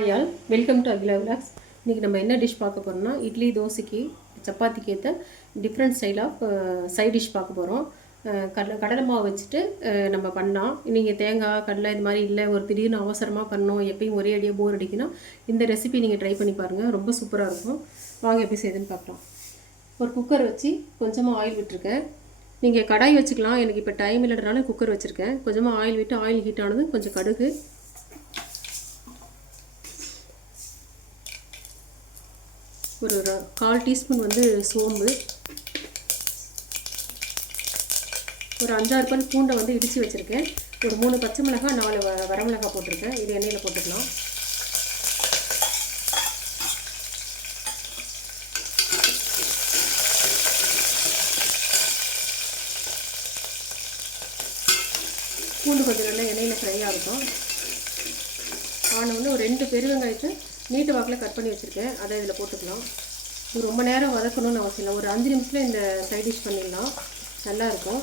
Hi all welcome to Akila vlogs இன்றைக்கி நம்ம என்ன டிஷ் பார்க்க போகிறோம்னா இட்லி தோசைக்கு சப்பாத்திக்கு ஏற்ற different style of side dish பார்க்க போகிறோம் கடலை கடலை மாவு வச்சுட்டு நம்ம பண்ணலாம். நீங்கள் தேங்காய் கடலை இது மாதிரி இல்லை ஒரு திடீர்னு அவசரமாக பண்ணோம் எப்பயும் ஒரே அடியாக போர் அடிக்கணும் இந்த ரெசிபி நீங்கள் ட்ரை பண்ணி பாருங்கள் ரொம்ப சூப்பராக இருக்கும். வாங்க எப்படி செய்யுதுன்னு பார்க்கலாம். ஒரு குக்கர் வச்சு கொஞ்சமாக ஆயில் விட்டுருக்கேன். நீங்கள் கடாய் வச்சுக்கலாம். எனக்கு இப்போ டைம் இல்லைன்றனால குக்கர் வச்சுருக்கேன். கொஞ்சமாக ஆயில் விட்டு ஆயில் ஹீட் ஆனதும் கொஞ்சம் கடுகு. ஒரு கால் டீஸ்பூன் வந்து சோம்பு. ஒரு அஞ்சாறு பல் பூண்டை வந்து இடித்து வச்சுருக்கேன். ஒரு மூணு பச்சை மிளகாய் நாலு வ வரமிளகாய் போட்டிருக்கேன். இது எண்ணெயில் போட்டுக்கலாம். பூண்டு கொஞ்சம் நல்லா எண்ணெயில் ஃப்ரை ஆகட்டும். ஆனால் வந்து ஒரு ரெண்டு பெருவெங்காயத்தை நீட்டு வாக்கில் கட் பண்ணி வச்சுருக்கேன். அதை இதில் போட்டுக்கலாம். இது ரொம்ப நேரம் வதக்கணும்னு அவசியம் இல்லை. ஒரு அஞ்சு நிமிஷத்தில் இந்த சைட் டிஷ் பண்ணிடலாம். நல்லாயிருக்கும்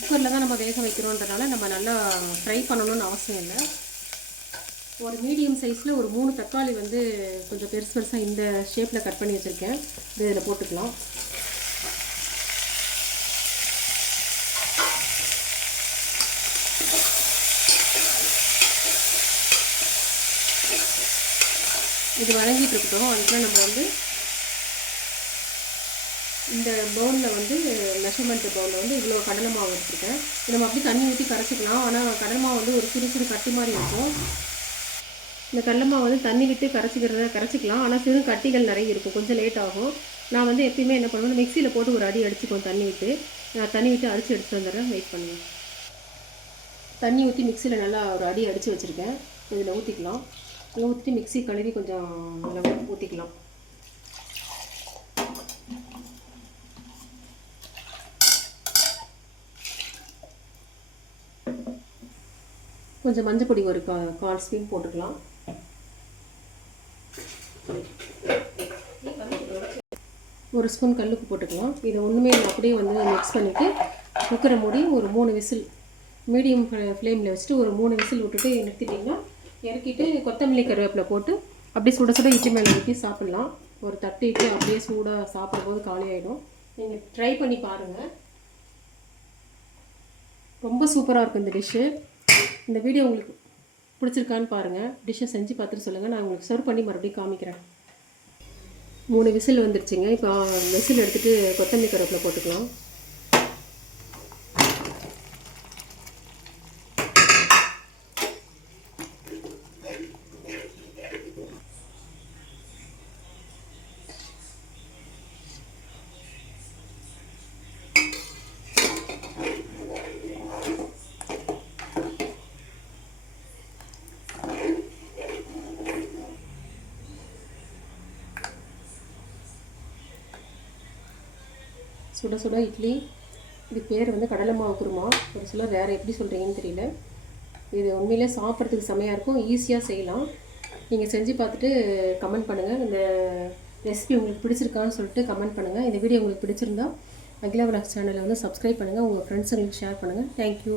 குக்கரில் தான் நம்ம வேக வைக்கிறோன்றனால நம்ம நல்லா ஃப்ரை பண்ணணும்னு அவசியம் இல்லை. ஒரு மீடியம் சைஸில் ஒரு மூணு தக்காளி வந்து கொஞ்சம் பெருசு பெருசாக இந்த ஷேப்பில் கட் பண்ணி வச்சுருக்கேன். இது இதில் போட்டுக்கலாம். இது வதங்கிட்டு இருக்கட்டும். அதுக்குள்ள நம்ம வந்து இந்த பவுலில் வந்து மெஷர்மெண்ட் பவுலில் வந்து இவ்வளோ கடலை மாவு எடுத்துருக்கேன். இது நம்ம அப்படியே தண்ணி ஊற்றி கரைச்சிக்கலாம். ஆனால் கடலை மாவு வந்து ஒரு சிறு சிறு கட்டி மாதிரி இருக்கும். இந்த கடலமாவை வந்து தண்ணி விட்டு கரைச்சிக்கிறத கரைச்சிக்கலாம். ஆனால் சிறு கட்டிகள் நிறைய இருக்கும். கொஞ்சம் லேட் ஆகும். நான் வந்து எப்பயுமே என்ன பண்ணுவேன் மிக்சியில் போட்டு ஒரு அடி அடிச்சுக்குவோம் தண்ணி விட்டு. நான் தண்ணி விட்டு அடித்து எடுத்து வந்துடுறேன். வெயிட் பண்ணுவேன். தண்ணி ஊற்றி மிக்சியில் நல்லா ஒரு அடி அடித்து வச்சுருக்கேன். இதில் ஊற்றிக்கலாம் இதில் ஊற்றிட்டு மிக்ஸி கழுவி கொஞ்சம் நல்லா ஊற்றிக்கலாம் கொஞ்சம் மஞ்சள் பொடி ஒரு கா கால் ஸ்பூன் போட்டுக்கலாம். ஒரு ஸ்பூன் கல்லுக்கு போட்டுக்கலாம். இதை ஒன்றுமே அப்படியே வந்து மிக்ஸ் பண்ணிவிட்டு குக்கரை மூடி ஒரு மூணு விசில் மீடியம் ஃப்ளேமில் வச்சுட்டு ஒரு மூணு விசில் விட்டுட்டு நிறுத்திட்டிங்கன்னா இறக்கிட்டு கொத்தமல்லி கருவேப்பிலை போட்டு அப்படியே சுட சுட இட்லி மேலே ஊற்றி சாப்பிட்லாம். ஒரு தட்டு இட்டு அப்படியே சூடாக சாப்பிடும்போது காலி ஆகிடும் நீங்கள் ட்ரை பண்ணி பாருங்கள் ரொம்ப சூப்பராக இருக்கும் இந்த டிஷ்ஷு இந்த வீடியோ உங்களுக்கு பிடிச்சிருக்கான்னு பாருங்கள் டிஷ்ஷை செஞ்சு பார்த்துட்டு சொல்லுங்கள் நான் உங்களுக்கு சர்வ் பண்ணி மறுபடியும் காமிக்கிறேன். மூணு விசில் வந்துருச்சுங்க. இப்போ விசில் எடுத்துகிட்டு கொத்தமல்லி கருவேப்பிலை போட்டுக்கலாம். சுட சுட இட்லி இது பேர் வந்து கடலை மாவு குருமா. ஒரு சிலர் வேறு எப்படி சொல்கிறீங்கன்னு தெரியல. இது உண்மையிலே சாப்பிட்றதுக்கு செமையாக இருக்கும். ஈஸியாக செய்யலாம். நீங்கள் செஞ்சு பார்த்துட்டு கமெண்ட் பண்ணுங்கள் இந்த ரெசிபி உங்களுக்கு பிடிச்சிருக்கான்னு சொல்லிட்டு கமெண்ட் பண்ணுங்கள் இந்த வீடியோ உங்களுக்கு பிடிச்சிருந்தா அகிலா சேனலில் சேனலை வந்து சப்ஸ்கிரைப் பண்ணுங்கள் உங்கள் ஃப்ரெண்ட்ஸுங்களுக்கு ஷேர் பண்ணுங்கள் தேங்க்யூ